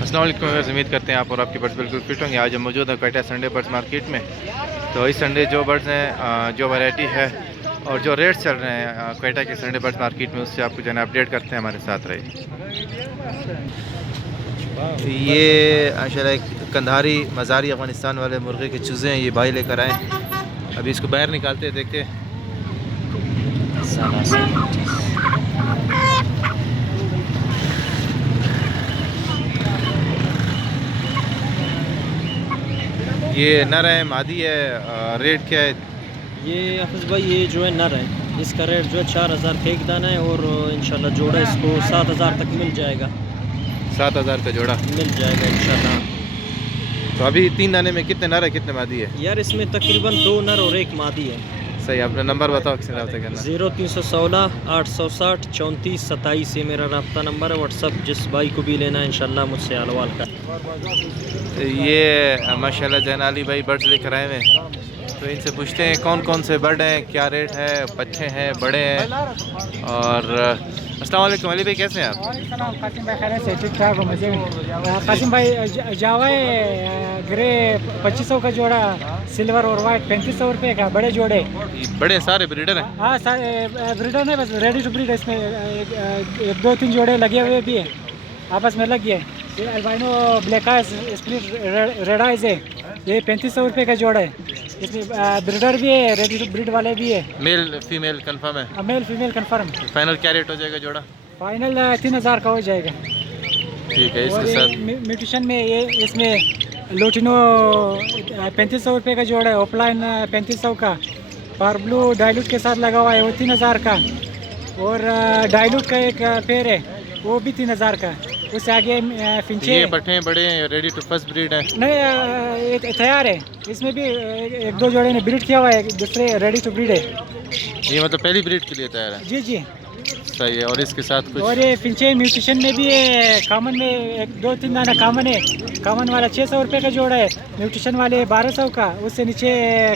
अस्सलाम वालेकुम, उम्मीद करते हैं आप और आपके बर्ड्स बिल्कुल फिट होंगे। आज हम मौजूद हैं क्वेटा संडे बर्ड्स मार्केट में। तो इस संडे जो बर्ड्स हैं, जो वैरायटी है और जो रेट्स चल रहे हैं क्वेटा के संडे बर्ड्स मार्केट में, उससे आपको जो है अपडेट करते हैं। हमारे साथ रहे। ये माशाल्लाह कंधारी मज़ारी अफ़गानिस्तान वाले मुर्गे के चूज़े हैं, ये भाई लेकर आए। अभी इसको बाहर निकालते हैं, देखते हैं। ये नर है, मादी है, रेट क्या है? ये हाफिज़ भाई ये जो है नर है, इसका रेट जो है 4000 फेंक दाना है और इंशाल्लाह जोड़ा इसको 7000 तक मिल जाएगा। 7000 का जोड़ा मिल जाएगा इंशाल्लाह। तो अभी 3 दाने में कितने नर है, कितने मादी है? यार इसमें तकरीबन 2 नर और 1 मादी है। सही, अपना नंबर बताओ, किससे रब्ता करना? 0316 860 34 27 ये मेरा रब्ता नंबर है। व्हाट्सअप जिस भाई को भी लेना है इंशाल्लाह मुझसे अलवाल का। तो ये माशाल्लाह जैनाली भाई बर्ड्स लेकर आए हुए हैं। तो इनसे पूछते हैं कौन कौन से बर्ड हैं, क्या रेट है, बच्चे हैं, बड़े हैं। और अस्सलाम वालेकुम अली भाई, कैसे हैं आप? कासिम भाई खैर से ठीक ठाक हो मजे में। कासिम भाई जावा है ग्रे 2500 का जोड़ा, सिल्वर और वाइट 3500 रुपये का, बड़े जोड़े। ये बड़े सारे ब्रीडर हैं? हाँ सारे ब्रीडर नहीं, बस रेडी टू ब्रीड। इसमें एक दो तीन जोड़े लगे हुए भी हैं, आपस में लग गए। ये albino black eyes split red eyes है, ये 3500 रुपये का जोड़ा है। इसमें ब्रीडर भी है, रेडी टू ब्रीड वाले भी है। मेल फीमेल कंफर्म है? Male female confirm. फाइनल क्या रेट हो जाएगा जोड़ा? फाइनल 3000 का हो जाएगा। ठीक है, और इसके साथ म्यूटेशन में ये इसमें लोटिनो 3500 रुपये का जोड़ा है, ऑफलाइन 3500 का। पार ब्लू डाइल्यूट के साथ लगा हुआ है, वो 3000 का। और डाइल्यूट का एक पेयर है, वो भी 3000 का। उससे आगे फिंचे। ये बटे हैं बड़े हैं, रेडी टू फर्स्ट ब्रीड है? नहीं ये तैयार है। इसमें भी एक दो जोड़े ने ब्रीड किया हुआ है, दूसरे रेडी टू ब्रीड है। ये मतलब पहली ब्रीड के लिए तैयार है? जी जी सही है। और इसके साथ कुछ? और ये फिंचे म्यूटेशन में भी है, कॉमन में एक दो तीन दाना कॉमन है। कॉमन वाला 600 रुपये का जोड़ा है, म्यूटेशन वाले 1200 का। उससे नीचे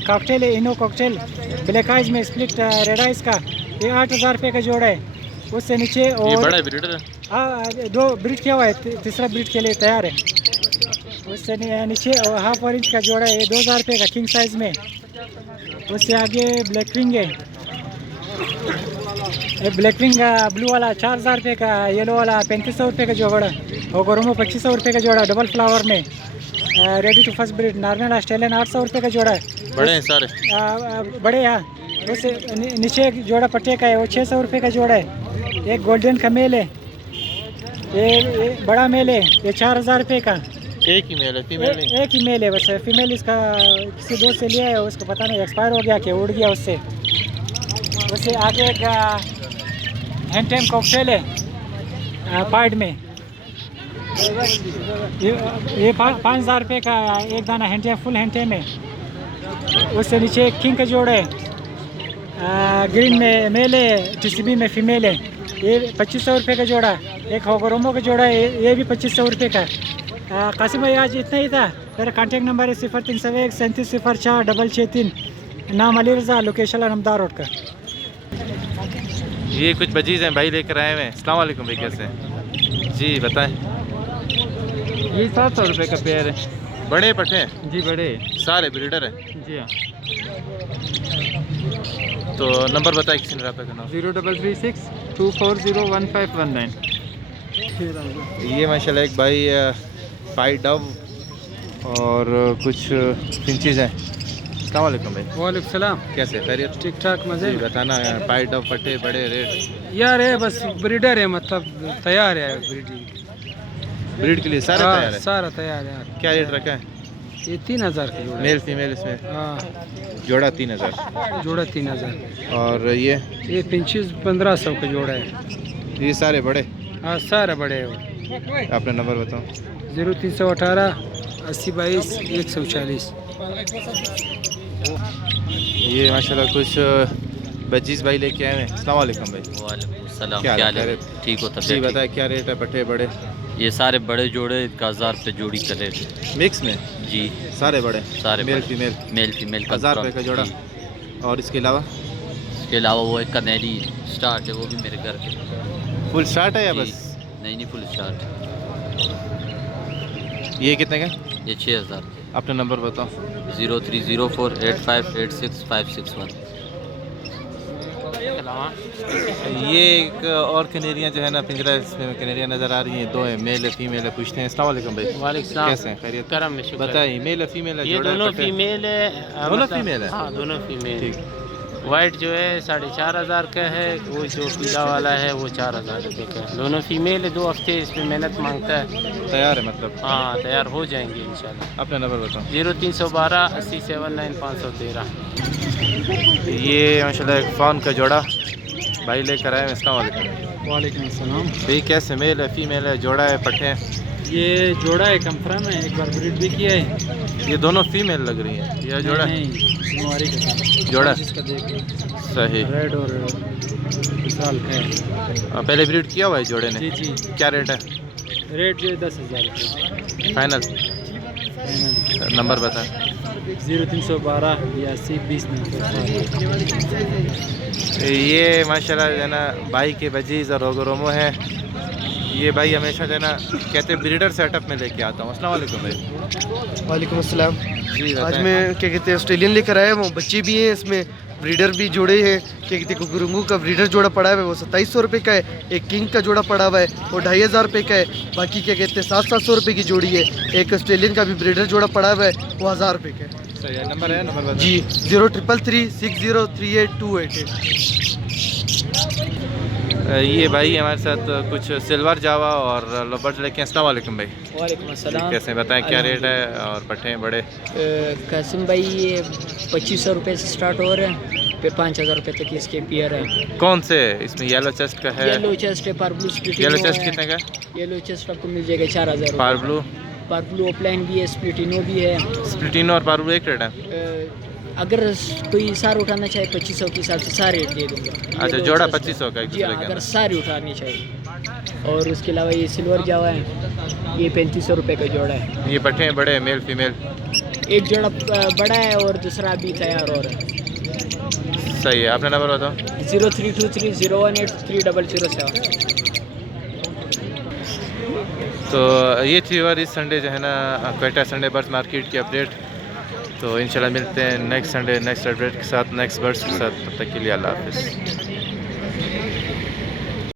कॉकटेल है, इनो कॉकटेल ब्लैक आइज में स्प्लिट रेड आइज का, ये 8000 रुपये का जोड़ा है। उससे नीचे और ये बड़ा ब्रीडर है? हाँ, 2 ब्रीड किया हुआ है, तीसरा ब्रीड के लिए तैयार है। उससे नीचे हाफ ऑरेंज का जोड़ा है, ये 2000 रुपये का किंग साइज में। उससे आगे ब्लैक विंग है, ब्लैक विंग ब्लू वाला 4000 रुपये का, येलो वाला 3500 रुपये का जोड़ा, और गोरोमो 2500 रुपये का जोड़ा डबल फ्लावर में, ready to first breed. Normal Australian 800 रुपये का जोड़ा है। बड़े हैं सारे? बड़े यहाँ। उससे नीचे एक जोड़ा पट्टे का है, वो 600 रुपये का जोड़ा है। एक गोल्डन का मेल है, ये बड़ा मेल है, ये 4000 रुपये का। एक ही मेल है, फीमेल नहीं? एक ही मेल है बस, फीमेल इसका किसी दोस्त से लिया है, उसको पता नहीं एक्सपायर हो गया कि उड़ गया उससे। उससे आगे एक हैंड टाइम कॉकटेल है पाइड में, ये 5000 रुपये का एक दाना hand time, full hand time है। उससे नीचे एक किंग का जोड़ है, ग्रीन में मेल है, टीसीबी में फीमेल है, ये 2500 रुपये का जोड़ा। एक होगरोमो का जोड़ा है, ये भी 2500 रुपये का। कासिम भाई आज इतना ही था। मेरा कॉन्टैक्ट नंबर है 0301 3704 663। नाम अली रज़ा, लोकेशन नमदार रोड का। ये कुछ बजीज हैं भाई लेकर आए हुए हैं। अस्सलाम वालेकुम भाई, कैसे हैं जी? बताएं। ये 700 रुपये का पेयर है। बड़े पट्टे हैं? जी बड़े सारे ब्रीडर हैं? जी हाँ। तो नंबर बताएं, किसी ने रब्ता करना? 0336 2401519। ये माशाल्लाह एक भाई पाई डव और कुछ फिंचेस हैं। अस्सलाम वालेकुम भाई। वालेकुम सलाम। कैसे, खैरियत? ठीक ठाक मजे जी में। बताना यार, पाई डव पट्टे बड़े रेट? यार है बस ब्रीडर है, मतलब तैयार है ब्रीडिंग। ब्रीड के लिए सारे तैयार है? सारा तैयार है। क्या रेट रखा है? ये 3000 का जोड़ा। मेल फीमेल इसमें? हाँ जोड़ा 3000। जोड़ा 3000। और ये पिंचेस 1500 का जोड़ा है। ये सारे बड़े? हाँ सारे बड़े हैं। अपना नंबर बताओ। 0318 80 22 140। ये माशाल्लाह कुछ बजीज भाई लेके आए हैं। अस्सलाम वालेकुम भाई। वालेकुम सलाम, क्या क्या हाल है? ठीक हो? जी तबीयत बताए, क्या रेट है पट्टे बड़े? ठीक? ये सारे बड़े जोड़े का 1000 रुपये जोड़ी का रेट है। मिक्स में? जी सारे बड़े? सारे मेल बड़े। फीमेल? मेल फीमेल का 1000 रुपये का जोड़ा। जी। और इसके अलावा? इसके अलावा वो एक कनेरी स्टार्ट है, वो भी मेरे घर के। फुल स्टार्ट है या जी। बस? नहीं फुल स्टार्ट। ये कितने का? ये 6000। अपना नंबर बताओ। 030485865561। ये एक और कनेरियाँ जो है ना पिंजरा, इसमें कनेरियाँ नज़र आ रही हैं, दो है, मेल है फीमेल है। पूछते हैं। अस्सलाम वालेकुम भाई। वालेकुम कैसे हैं? खैरियत? करम में शुक्र। बताइए, मेल है फीमेल है? ये जोड़ा है, दोनों पट्टे? फीमेल है। दोनों मतलब- फीमेल है? हाँ दोनों फीमेल। ठीक। वाइट जो है 4500 का है, वो जो पीला वाला है वो 4000 रुपये का है। दोनों फीमेल है। 2 हफ्ते इसमें मेहनत मांगता है। तैयार है मतलब? हाँ तैयार हो जाएंगे इंशाल्लाह। अपना नंबर बताओ। 0312 8079 513। ये माशाल्लाह एक फ़ॉन का जोड़ा भाई लेकर आए हैं। अस्सलाम वालेकुम। वालेकुम अस्सलाम। भाई कैसे, मेल है फीमेल है, जोड़ा है, पट्टे हैं? ये जोड़ा है, कंफर्म है, एक बार ब्रीड भी किया है। ये दोनों फीमेल लग रही हैं। ये जोड़ा है? नहीं, जिम्मेवारी के साथ जोड़ा? इसका देखिए, सही। रेड और विशाल है। पहले ब्रीड किया हुआ है जोड़े ने? जी जी। क्या रेट है रेट जो है 10,000 रुपये फाइनल? नंबर बता। 0312 82 20 ये माशाल्लाह जो है ना भाई के बजीज़ और रोगरोमो है। ये भाई हमेशा जो है ना कहते हैं ब्रीडर सेटअप में लेके आता हूँ। अस्सलाम वालेकुम भाई। वालेकुम अस्सलाम। जी आज बताएं। मैं क्या कहते हैं ऑस्ट्रेलियन लेकर आया हूँ, बच्चे भी हैं इसमें, ब्रीडर भी जोड़े हैं। क्या कहते हैं कुकुरुंगू का ब्रीडर जोड़ा पड़ा है वो 2700 रुपये का है। एक किंग का जोड़ा पड़ा हुआ है वो 2500 रुपये का है। बाकी क्या कहते हैं 700 रुपये की जोड़ी है। एक ऑस्ट्रेलियन का भी ब्रीडर जोड़ा पड़ा हुआ है वो 1000 रुपये का है। सही है। नंबर है? नंबर बता। जी 0333 603828। ये भाई हमारे साथ कुछ सिल्वर जावा और लबर्ड लेके। अस्सलाम वालेकुम भाई। वालेकुम अस्सलाम। कैसे हैं? बताएं क्या रेट है और पट्टे हैं बड़े? कासिम भाई ये 2500 रुपये से स्टार्ट हो रहे हैं, फिर 5000 रुपये तक इसके पियर है। कौन से? इसमें येलो चेस्ट का है? येलो चेस्ट है, पार्ब्लू स्प्लिटिनो येलो चेस्ट है। कितने का? येलो चेस्ट आपको मिल जाएगा 4000 रुपये। पार ब्लू? पार्ब्लू ऑफलाइन भी है, स्प्लिटिनो भी है। स्प्लिटिनो और पार ब्लू एक रेट है? अगर कोई सारे उठाना चाहे 2500 के हिसाब से सारे रेट दे दूँगा। अच्छा, जोड़ा 2500 का एक जी हाँ, दूसरे के अगर अंदर। सारे उठानी चाहिए। और उसके अलावा ये सिल्वर जावा है, ये 3500 रुपये का जोड़ा है। ये पट्टे हैं बड़े, मेल फीमेल? एक जोड़ा बड़ा है और दूसरा अभी तैयार हो रहा है। सही है। अपना नंबर बताओ। 0323018307। तो ये थी और इस संडे जो है ना क्वेटा संडे बर्ड्स मार्केट की अपडेट। तो इंशाल्लाह मिलते हैं नेक्स्ट संडे नेक्स्ट अपडेट के साथ, नेक्स्ट बर्ड्स के साथ। तब तक के लिए अल्लाह हाफिज़।